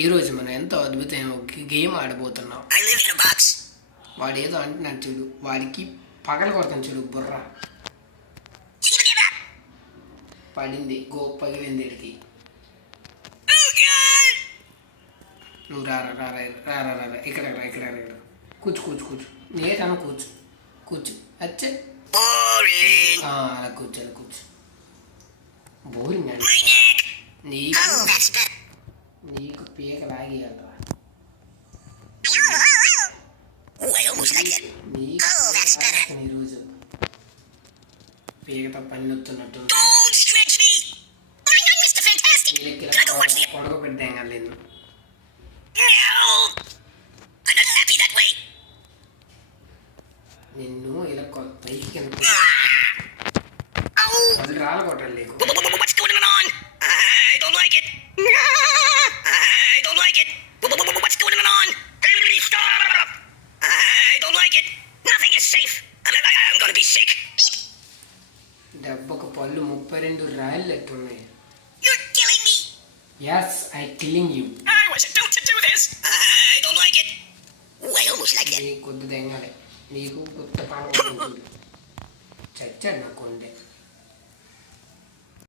ఈరోజు మనం ఎంతో అద్భుతమైన ఒక గేమ్ ఆడబోతున్నాం. వాడు ఏదో అంటున్నాడు చూడు, వాడికి పగల కొడతాను చూడు బుర్ర. పడింది పగిలింది వీడికి. నువ్వు రారా రారా రారా రారా ఇక్కడ ఇక్కడ ఇక్కడ కూర్చు కూర్చు కూర్చు నేతను కూర్చు కూర్చు వచ్చే అలా కూర్చో అలా కూర్చు. బోరింగ్ అండి నీకు నీకు పీక లాగేయాలరా. ఈరోజు పీకతో పని వస్తున్నట్టు పొడగ పెట్టాం కదా నేను. నిన్ను ఇలా పైకి అది రాలగొట్టాలి నీకు. దెబ్బకు పళ్ళు 32 రాయలు ఎట్టున్నాయి. Yes, I killing you. నీకు కొద్ది దెంగాలి, నీకు కొత్త పాలు చచ్చాడు నా కొండే.